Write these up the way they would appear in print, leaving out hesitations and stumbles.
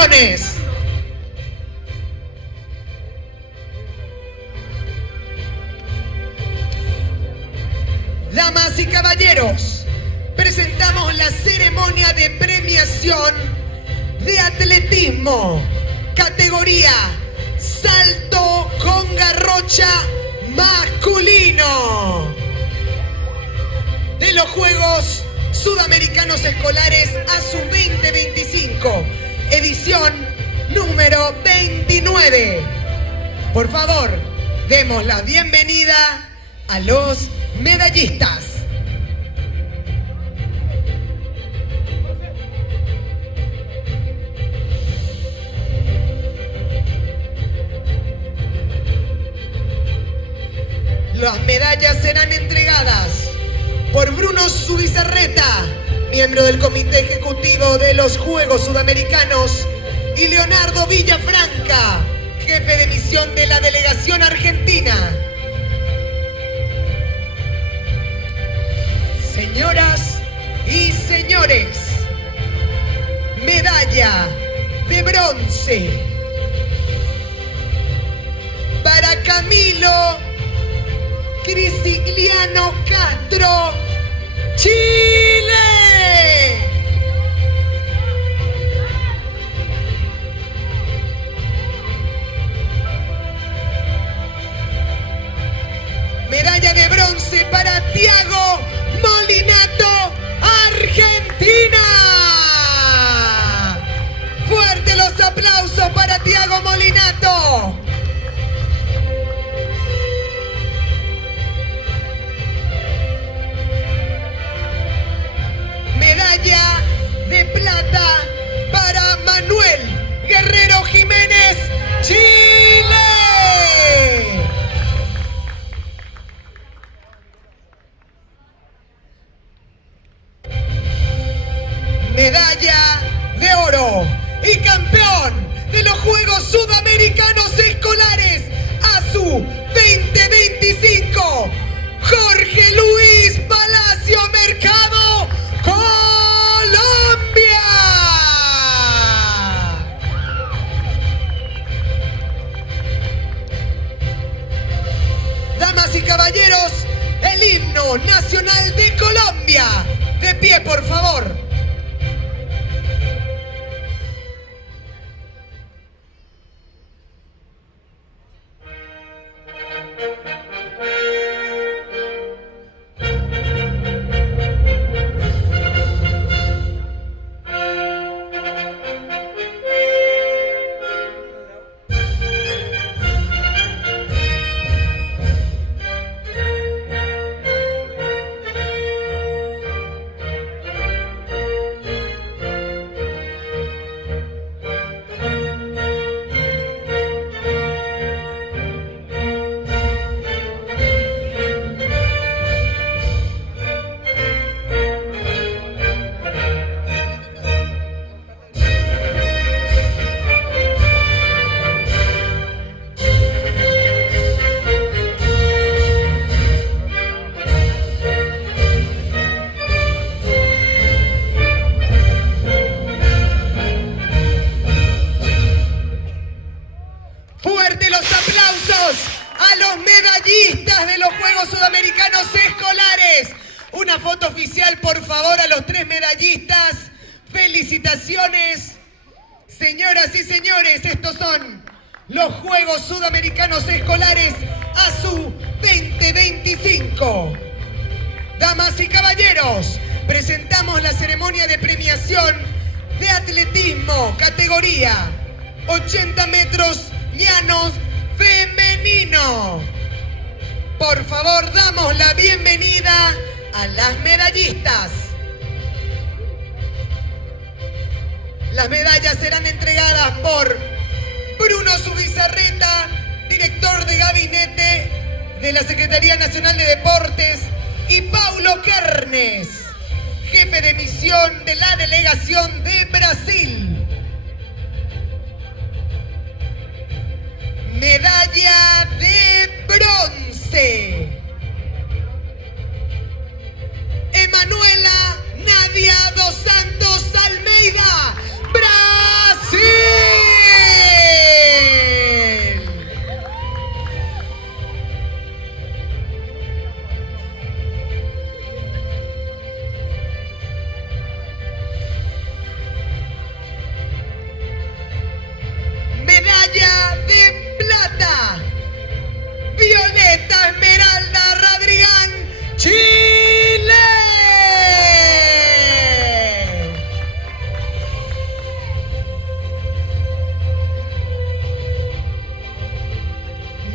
Felicitaciones. Damas y caballeros, presentamos la ceremonia de premiación de atletismo, categoría salto con garrocha masculino, de los Juegos Sudamericanos Escolares ASU 2025, edición número 29. Por favor, demos la bienvenida a los medallistas. Las medallas serán entregadas por Bruno Zubizarreta, miembro del Comité Ejecutivo de los Juegos Sudamericanos, y Leonardo Villafranca, jefe de misión de la delegación argentina. Señoras y señores, medalla de bronce para Camilo Crisigliano Castro, Chile. Medalla de bronce para Thiago Molinato, Argentina. Fuerte los aplausos para Thiago Molinato. Medalla de plata para Manuel Guerrero Jiménez, Chile. Medalla de oro y campeón de los Juegos Sudamericanos Escolares ASU 2025, Jorge Luis Palacio Mercado, Colombia. Damas y caballeros, el himno nacional de Colombia. De pie, por favor. A los medallistas de los Juegos Sudamericanos Escolares. Una foto oficial, por favor, a los 3 medallistas. Felicitaciones. Señoras y señores, estos son los Juegos Sudamericanos Escolares ASU 2025. Damas y caballeros, presentamos la ceremonia de premiación de atletismo, categoría 80 metros llanos femenino. Por favor, damos la bienvenida a las medallistas. Las medallas serán entregadas por Bruno Zubizarreta, director de gabinete de la Secretaría Nacional de Deportes, y Paulo Kernes, jefe de misión de la delegación de Brasil. Medalla de bronce, Emanuela Nadia dos Santos Almeida, Brasil.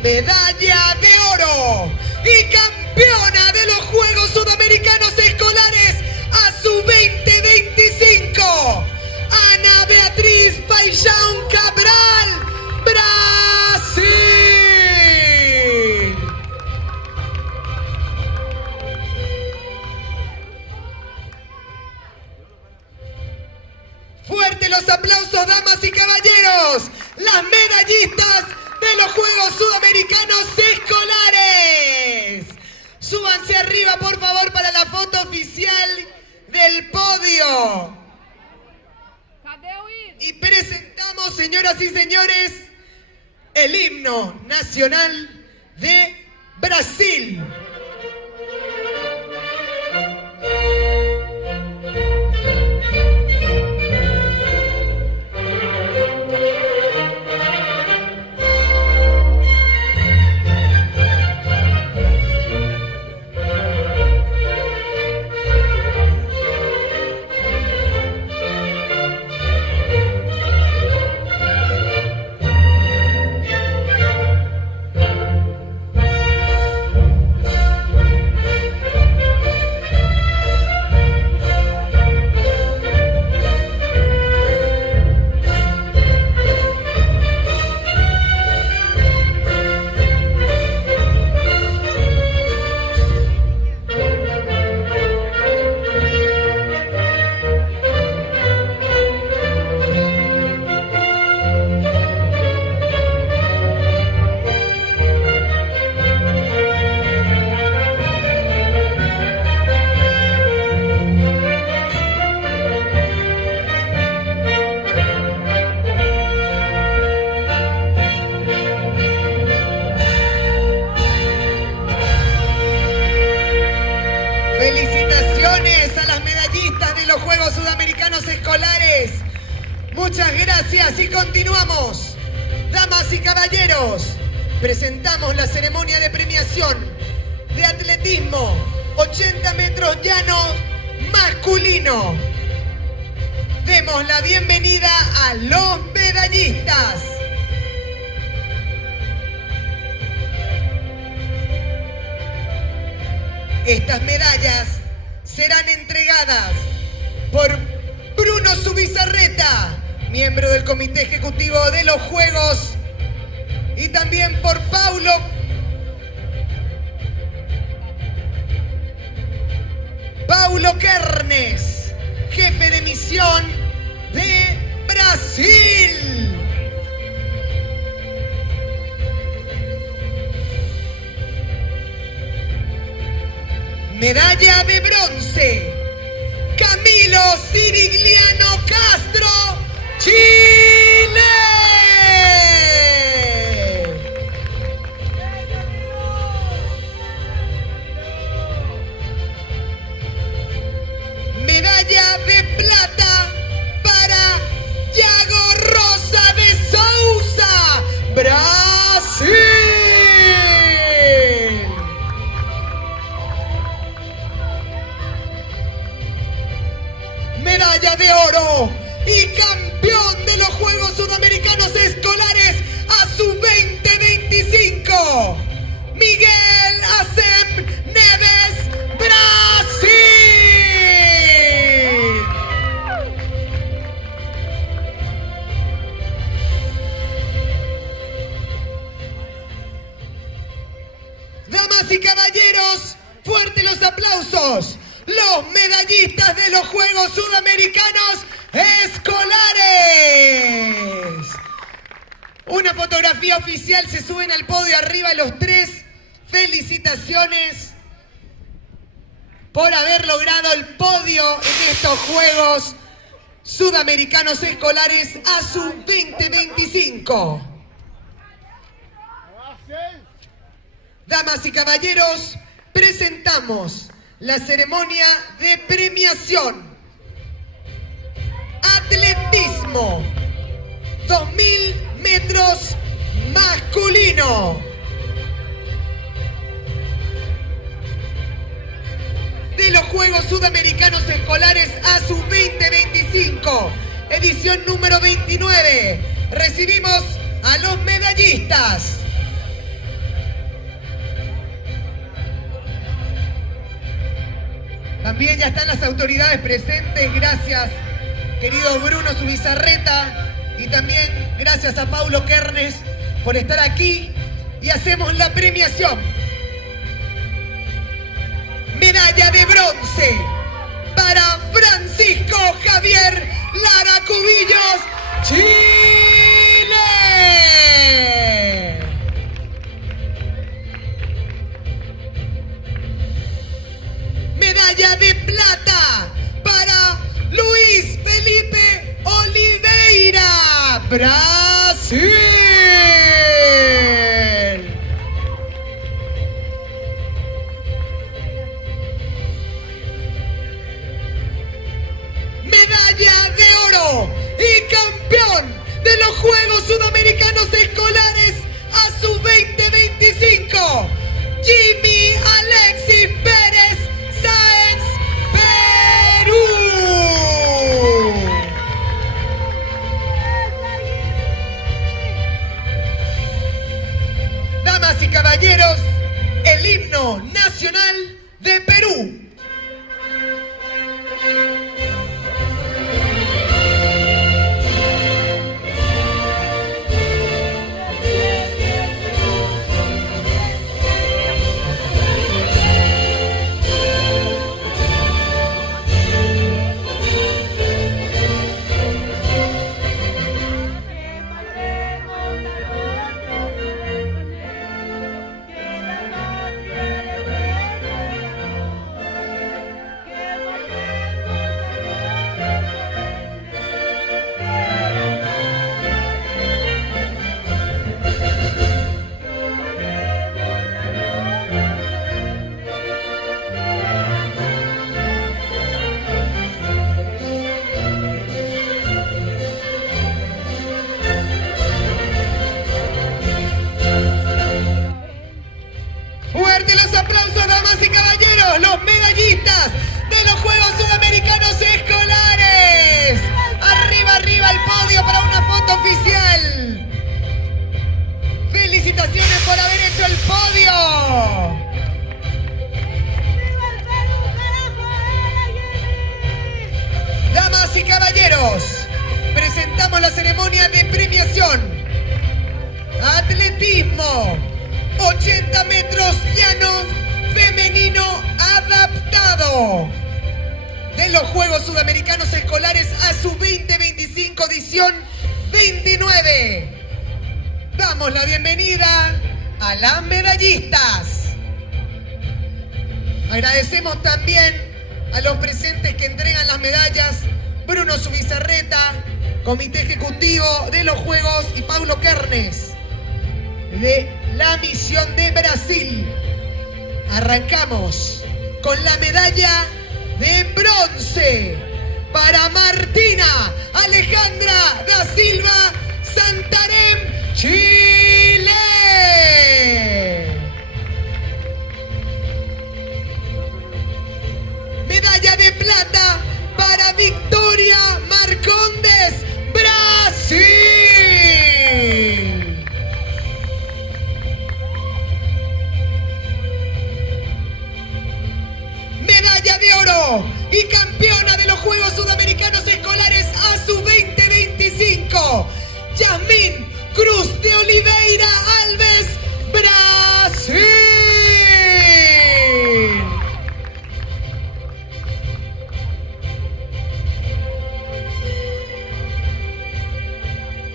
medalla de oro y campeona de los Juegos Sudamericanos Escolares ASU 2025, Ana Beatriz Paixão Cabral, Brasil. Fuerte los aplausos, damas y caballeros, las medallistas de los Juegos Sudamericanos Escolares. Súbanse arriba, por favor, para la foto oficial del podio. Y presentamos, señoras y señores, el himno nacional de Brasil. Felicitaciones a las medallistas de los Juegos Sudamericanos Escolares. Muchas gracias y continuamos. Damas y caballeros, presentamos la ceremonia de premiación de atletismo 80 metros llano masculino. Demos la bienvenida a los medallistas. Estas medallas serán entregadas por Bruno Zubizarreta, miembro del Comité Ejecutivo de los Juegos, y también por Paulo Kernes, jefe de misión de Brasil. Medalla de bronce, Camilo Cirigliano Castro, Chile. Medalla de plata para Yago Rosa de Souza, Brasil. Medalla de oro y campeón de los Juegos Sudamericanos Escolares ASU 2025, Miguel Acem Neves, Brasil. Damas y caballeros, fuertes los aplausos. Los medallistas de los Juegos Sudamericanos Escolares. Una fotografía oficial, se suben al podio arriba los tres. Felicitaciones por haber logrado el podio en estos Juegos Sudamericanos Escolares ASU 2025. Damas y caballeros, presentamos la ceremonia de premiación. Atletismo 2000 metros masculino. De los Juegos Sudamericanos Escolares ASU 2025, edición número 29. Recibimos a los medallistas. También ya están las autoridades presentes. Gracias, querido Bruno Zubizarreta. Y también gracias a Paulo Kernes por estar aquí. Y hacemos la premiación. Medalla de bronce para Francisco Javier Lara Cubillos, Chile. Medalla de plata para Luis Felipe Oliveira, Brasil. Medalla de oro y campeón de los Juegos Sudamericanos Escolares ASU 2025, Jimmy Alexis Pérez Sáenz, Perú. Damas y caballeros, el himno nacional de Perú. Los aplausos, damas y caballeros, los medallistas de los Juegos Sudamericanos Escolares. Arriba, arriba el podio para una foto oficial. Felicitaciones por haber hecho el podio. Damas y caballeros, presentamos la ceremonia de premiación. Atletismo. 80 metros llanos femenino adaptado de los Juegos Sudamericanos Escolares ASU 2025 edición 29. Damos la bienvenida a las medallistas. Agradecemos también a los presentes que entregan las medallas: Bruno Zubizarreta, Comité Ejecutivo de los Juegos, y Paulo Kernes, de la misión de Brasil. Arrancamos con la medalla de bronce para Martina Alejandra da Silva Santarém, Chile. Medalla de plata para Victoria Marcondes, Brasil. Medalla de oro y campeona de los Juegos Sudamericanos Escolares ASU 2025, Yasmín Cruz de Oliveira Alves, Brasil.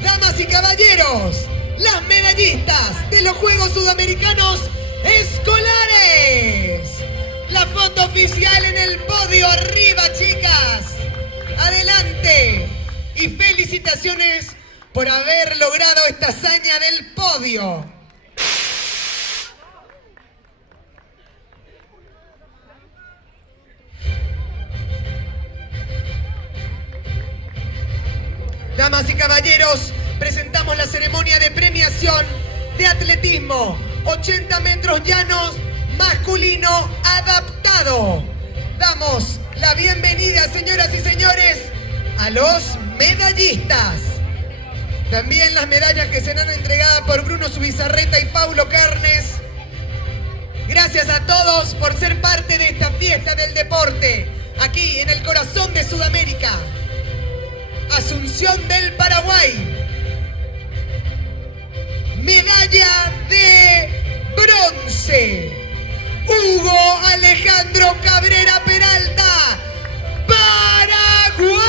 Damas y caballeros, las medallistas de los Juegos Sudamericanos Escolares. La foto oficial en el podio. Arriba, chicas. Adelante. Y felicitaciones por haber logrado esta hazaña del podio. Damas y caballeros, presentamos la ceremonia de premiación de atletismo 80 metros llanos masculino adaptado. Damos la bienvenida, señoras y señores, a los medallistas. También las medallas que serán entregadas por Bruno Zubizarreta y Paulo Kernes. Gracias a todos por ser parte de esta fiesta del deporte, aquí en el corazón de Sudamérica. Asunción del Paraguay. Medalla de bronce, Hugo Alejandro Cabrera Peralta, Paraguay.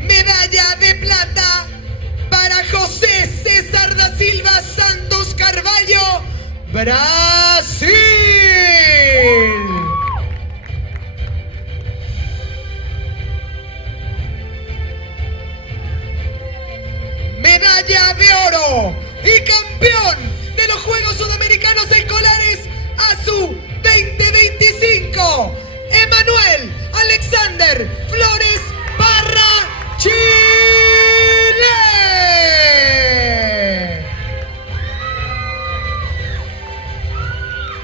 Medalla de plata para José César da Silva Santos Carvalho, Brasil. Medalla de oro y campeón de los Juegos Sudamericanos Escolares ASU 2025, Emanuel Alexander Flores Parra, Chile.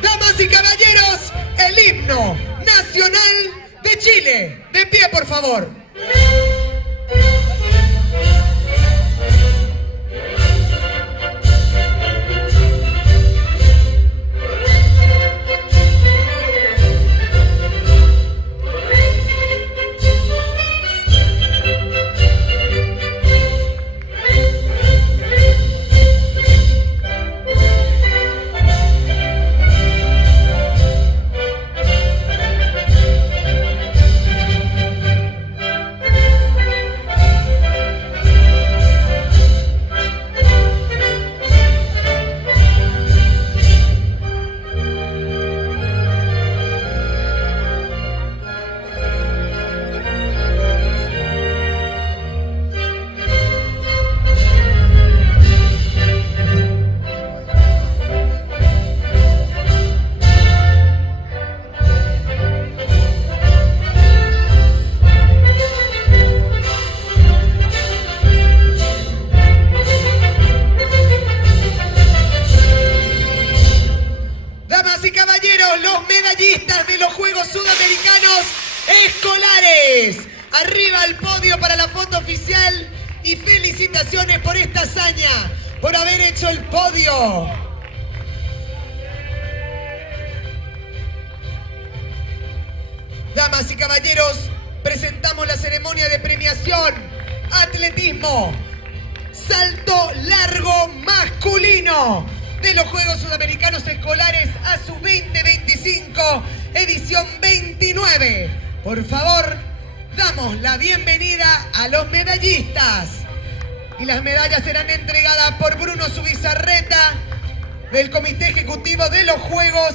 Damas y caballeros, el himno nacional de Chile. De pie, por favor. De los Juegos Sudamericanos Escolares. Arriba al podio para la foto oficial y felicitaciones por esta hazaña, por haber hecho el podio. Damas y caballeros, presentamos la ceremonia de premiación. Atletismo, salto largo masculino de los Juegos Sudamericanos Escolares ASU 2025, edición 29. Por favor, damos la bienvenida a los medallistas. Y las medallas serán entregadas por Bruno Zubizarreta, del Comité Ejecutivo de los Juegos,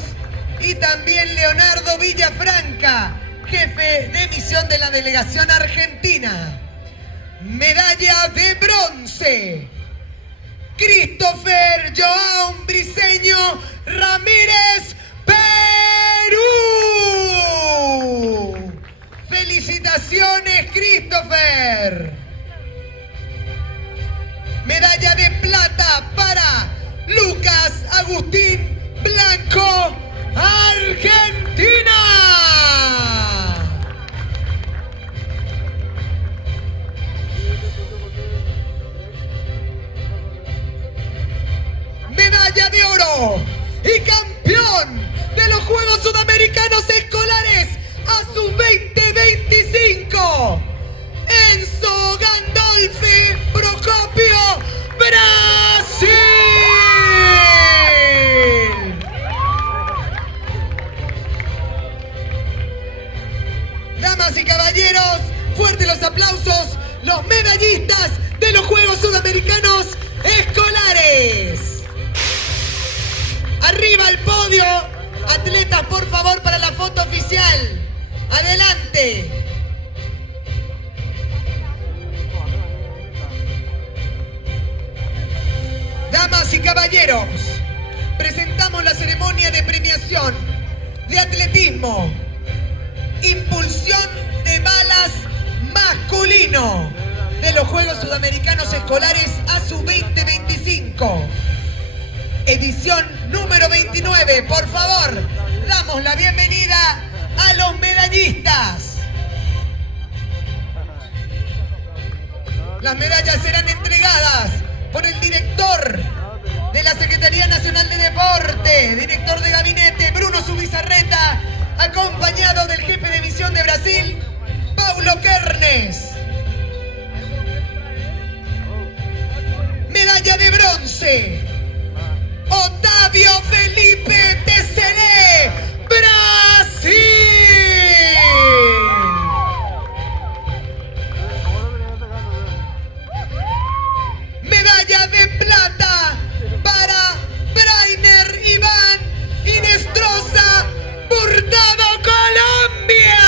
y también Leonardo Villafranca, jefe de misión de la delegación argentina. Medalla de bronce, Christopher João Briceño Ramírez, Perú. Felicitaciones, Christopher. Medalla de plata para Lucas Agustín Blanco, Argentina. Medalla de oro y campeón de los Juegos Sudamericanos Escolares ASU 2025, Enzo Gandolfi Procopio, Brasil. Damas y caballeros, fuertes los aplausos, los medallistas de los Juegos Sudamericanos Escolares. Arriba al podio, atletas, por favor, para la foto oficial. Adelante. Damas y caballeros, presentamos la ceremonia de premiación de atletismo, impulsión de balas masculino de los Juegos Sudamericanos Escolares ASU 2025. Edición número 29. Por favor, damos la bienvenida a los medallistas. Las medallas serán entregadas por el director de la Secretaría Nacional de Deporte, director de gabinete, Bruno Zubizarreta, acompañado del jefe de misión de Brasil, Paulo Kernes. Medalla de bronce, Otávio Felipe Tesseré, Brasil. Medalla de plata para Brainer Iván Inestrosa, Hurtado, Colombia.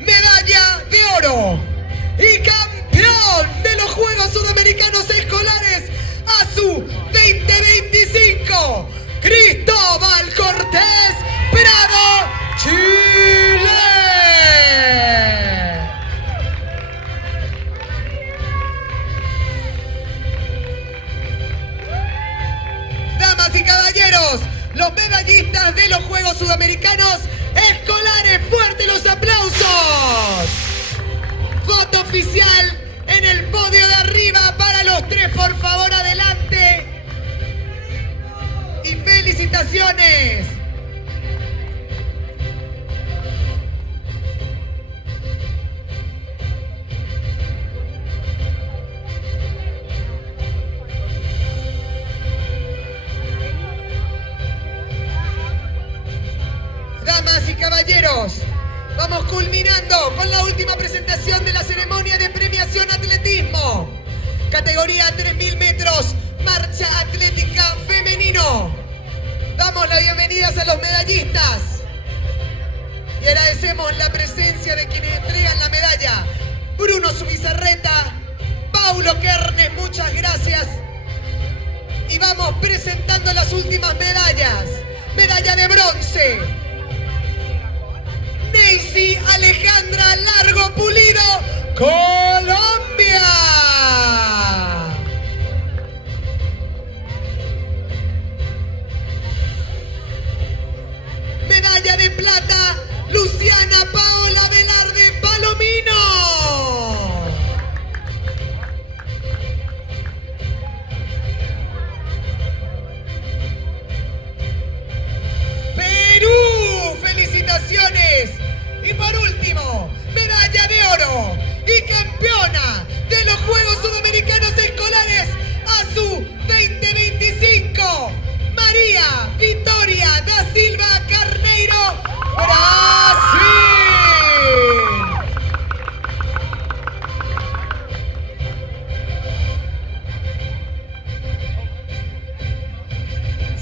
Medalla de oro y campeón de los Juegos Sudamericanos Escolares ASU 2025, Cristóbal Cortés Prado, Chile. Damas y caballeros, los medallistas de los Juegos Sudamericanos Escolares, fuertes los aplausos. Foto oficial en el podio de arriba para los tres, por favor, adelante. Y felicitaciones. Damas y caballeros, vamos culminando con la última presentación de la ceremonia de premiación atletismo. Categoría 3000 metros, marcha atlética femenino. Damos las bienvenidas a los medallistas y agradecemos la presencia de quienes entregan la medalla. Bruno Zubizarreta, Paulo Kernes, muchas gracias. Y vamos presentando las últimas medallas. Medalla de bronce, Neisy Alejandra Largo Pulido, Colombia. Medalla de plata, Luciana Paola Velarde Palomino. Perú, felicitaciones. Y por último, medalla de oro y campeona de los Juegos Sudamericanos Escolares ASU 2025, María Vitória da Silva Carneiro, Brasil.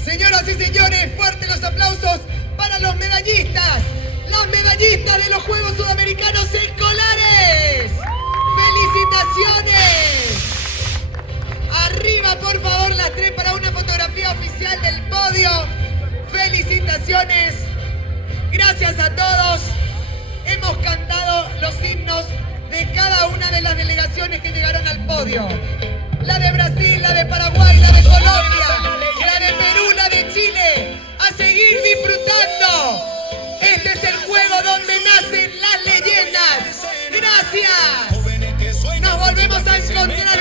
Señoras y señores, fuertes los aplausos para los medallistas. Las medallistas de los Juegos Sudamericanos Escolares. ¡Felicitaciones! Arriba, por favor, las tres para una fotografía oficial del podio. ¡Felicitaciones! Gracias a todos. Hemos cantado los himnos de cada una de las delegaciones que llegaron al podio. La de Brasil, la de Paraguay, la de Colombia, la de Perú, la de Chile. ¡A seguir disfrutando! Este es el juego donde nacen las leyendas. Gracias. Nos volvemos a encontrar